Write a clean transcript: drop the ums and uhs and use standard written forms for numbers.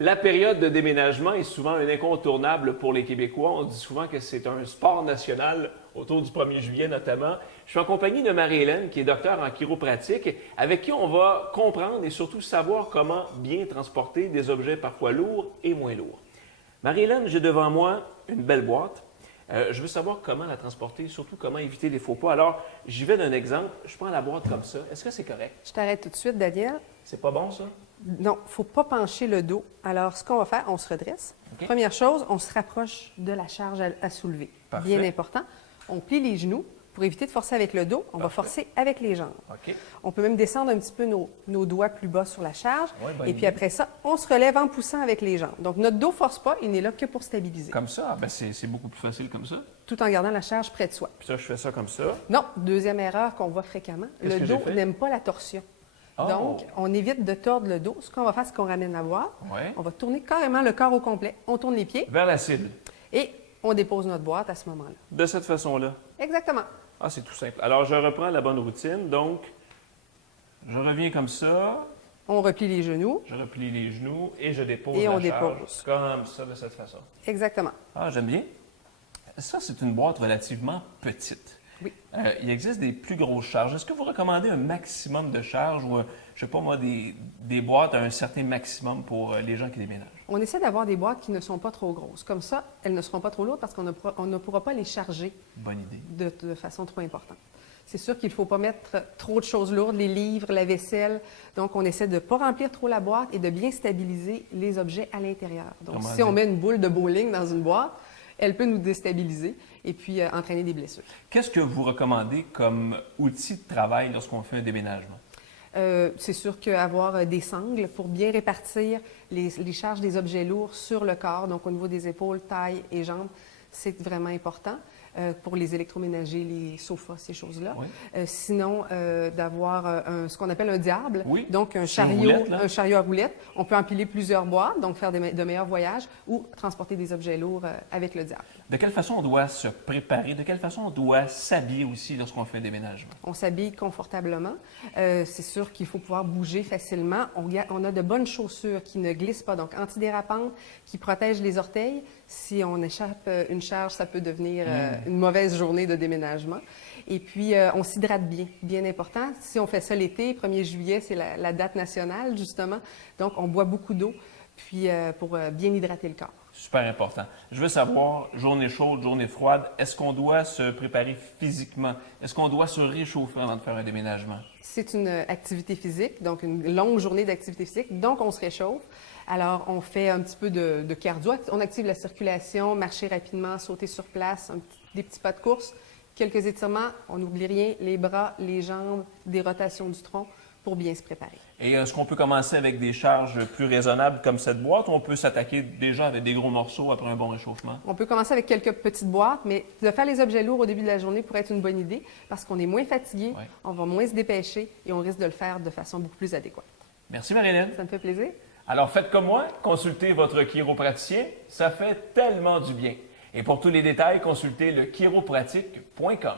La période de déménagement est souvent un incontournable pour les Québécois. On dit souvent que c'est un sport national autour du 1er juillet notamment. Je suis en compagnie de Marie-Hélène, qui est docteure en chiropratique, avec qui on va comprendre et surtout savoir comment bien transporter des objets parfois lourds et moins lourds. Marie-Hélène, j'ai devant moi une belle boîte. Je veux savoir comment la transporter, surtout comment éviter les faux pas. Alors, j'y vais d'un exemple. Je prends la boîte comme ça. Est-ce que c'est correct? Je t'arrête tout de suite, Daniel. C'est pas bon, ça? Non, il ne faut pas pencher le dos. Alors, ce qu'on va faire, on se redresse. OK. Première chose, on se rapproche de la charge à soulever. Parfait. Bien important. On plie les genoux. Pour éviter de forcer avec le dos, on va forcer avec les jambes. OK. On peut même descendre un petit peu nos doigts plus bas sur la charge. Ouais, bonne et puis idée. après ça, on se relève en poussant avec les jambes. Donc, notre dos ne force pas, il n'est là que pour stabiliser, Comme ça? Ben c'est beaucoup plus facile comme ça. tout en gardant la charge près de soi. Puis ça, je fais ça comme ça. Non, deuxième erreur qu'on voit fréquemment, Qu'est-ce le que j'ai dos fait? n'aime pas la torsion. Oh! Donc, on évite de tordre le dos. Ce qu'on va faire, c'est qu'on ramène la boîte. Ouais. On va tourner carrément le corps au complet. On tourne les pieds Vers la cible. et on dépose notre boîte à ce moment-là. De cette façon-là. Exactement. Ah, c'est tout simple. Alors, je reprends la bonne routine. Donc, je reviens comme ça, On replie les genoux. je replie les genoux et je dépose Et la on charge dépose. comme ça, de cette façon. Exactement. Ah, j'aime bien. Ça, c'est une boîte relativement petite. Oui. Il existe des plus grosses charges. Est-ce que vous recommandez un maximum de charges ou, je ne sais pas moi, des boîtes à un certain maximum pour les gens qui déménagent? On essaie d'avoir des boîtes qui ne sont pas trop grosses. Comme ça, elles ne seront pas trop lourdes parce qu'on ne pourra pas les charger Bonne idée. de façon trop importante. C'est sûr qu'il ne faut pas mettre trop de choses lourdes, les livres, la vaisselle. Donc, on essaie de ne pas remplir trop la boîte et de bien stabiliser les objets à l'intérieur. Donc, Comment si on dire? met une boule de bowling dans une boîte, elle peut nous déstabiliser et puis entraîner des blessures. Qu'est-ce que vous recommandez comme outil de travail lorsqu'on fait un déménagement? C'est sûr qu'avoir des sangles pour bien répartir les charges des objets lourds sur le corps, donc au niveau des épaules, taille et jambes, c'est vraiment important. Pour les électroménagers, les sofas, ces choses-là. Oui. Sinon, d'avoir ce qu'on appelle un diable, Oui. donc un C'est une chariot, roulette, là. un chariot à roulettes. On peut empiler plusieurs boîtes, donc faire de meilleurs voyages ou transporter des objets lourds avec le diable. De quelle façon on doit se préparer? De quelle façon on doit s'habiller aussi lorsqu'on fait un déménagement? On s'habille confortablement. C'est sûr qu'il faut pouvoir bouger facilement. On a de bonnes chaussures qui ne glissent pas, donc antidérapantes, qui protègent les orteils. Si on échappe une charge, ça peut devenir une mauvaise journée de déménagement. Et puis, on s'hydrate bien, bien important. Si on fait ça l'été, 1er juillet, c'est la date nationale, justement. Donc, on boit beaucoup d'eau puis pour bien hydrater le corps. Super important. Je veux savoir, journée chaude, journée froide, est-ce qu'on doit se préparer physiquement? Est-ce qu'on doit se réchauffer avant de faire un déménagement? C'est une activité physique, donc une longue journée d'activité physique, donc on se réchauffe. Alors, on fait un petit peu de cardio, on active la circulation, marcher rapidement, sauter sur place, des petits pas de course, quelques étirements, on n'oublie rien, les bras, les jambes, des rotations du tronc pour bien se préparer. Et est-ce qu'on peut commencer avec des charges plus raisonnables comme cette boîte ou on peut s'attaquer déjà avec des gros morceaux après un bon réchauffement? On peut commencer avec quelques petites boîtes, mais de faire les objets lourds au début de la journée pourrait être une bonne idée parce qu'on est moins fatigué, Ouais. on va moins se dépêcher et on risque de le faire de façon beaucoup plus adéquate. Merci Marie-Hélène. Ça me fait plaisir. Alors faites comme moi, consultez votre chiropraticien, ça fait tellement du bien. Et pour tous les détails, consultez le chiropratique.com.